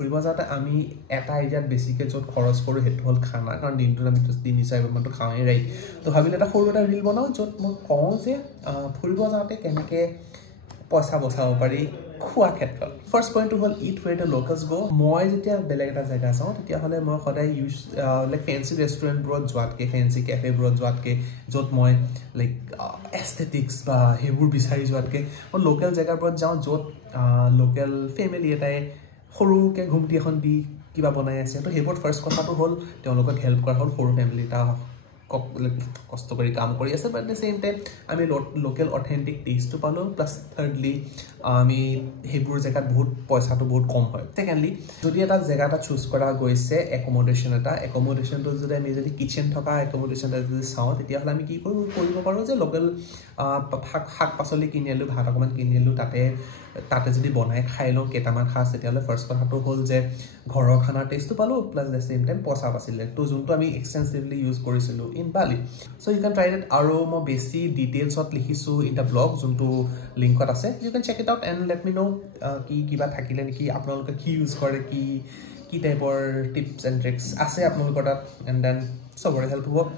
ফুৰিব যাওঁতে আমি এটা এৰিয়াত বেছিকৈ য'ত খৰচ কৰোঁ সেইটো হ'ল খানা, কাৰণ দিনটোত আমি 3-4 মানটো খাওঁৱেই ৰাইট। তো ভাবিলে এটা সৰু এটা ৰিল বনাওঁ য'ত মই কওঁ যে ফুৰিব যাওঁতে কেনেকৈ পইচা বচাব পাৰি খোৱা ক্ষেত্ৰত। ফাৰ্ষ্ট পইণ্টটো হ'ল ইট ৱেৰ দ্য লোকেলছ গ'। মই যেতিয়া বেলেগ এটা জেগা যাওঁ তেতিয়াহ'লে মই সদায় লাইক ফেঞ্চি ৰেষ্টুৰেণ্টবোৰত যোৱাতকৈ, ফেঞ্চি কেফেবোৰত যোৱাতকৈ, য'ত মই লাইক এস্থেটিক্স বা সেইবোৰ বিচাৰি যোৱাতকৈ মই লোকেল জেগাবোৰত যাওঁ য'ত লোকেল ফেমিলি এটাই সৰুকৈ ঘুমটি এখন দি কিবা বনাই আছে। তো সেইবোৰত ফাৰ্ষ্ট কথাটো হ'ল তেওঁলোকক হেল্প কৰা হ'ল, সৰু ফেমিলি এটা কষ্ট কৰি কাম কৰি আছে, but at the same time আমি লোকেল অথেণ্টিক টেষ্টটো পালোঁ। প্লাছ থাৰ্ডলি আমি সেইবোৰ জেগাত পইচাটো বহুত কম হয়। ছেকেণ্ডলি যদি এটা জেগা এটা চুজ কৰা গৈছে একমডেশ্যনটো যদি কিটচেন থকা একমডেশ্যন এটা যদি চাওঁ তেতিয়াহ'লে আমি কি কৰিব পাৰোঁ যে লোকেল শাক পাচলি কিনি আনিলোঁ, ভাত অকণমান কিনি আনিলোঁ, তাতে যদি বনাই খাই লওঁ কেইটামান সাজ, তেতিয়াহ'লে ফাৰ্ষ্ট কথাটো হ'ল যে ঘৰৰ খানাৰ টেষ্টটো পালোঁ, প্লাছ দ্য ছেইম টাইম পইচা বাচিলে, তো যোনটো আমি এক্সটেন্সিভলি ইউজ কৰিছিলোঁ in Bali. So' you can try it. আৰু মই বেছি ডিটেইলছত লিখিছোঁ ইন দ্য ব্লগ, যোনটো লিংকত আছে। You can check it out and let me know' কিবা থাকিলে নেকি, আপোনালোকে কি ইউজ কৰে, কি টাইপৰ টিপছ এণ্ড ট্ৰিক্স আছে আপোনালোকৰ তাত, এণ্ড দেন চবৰে হেল্প হ'ব।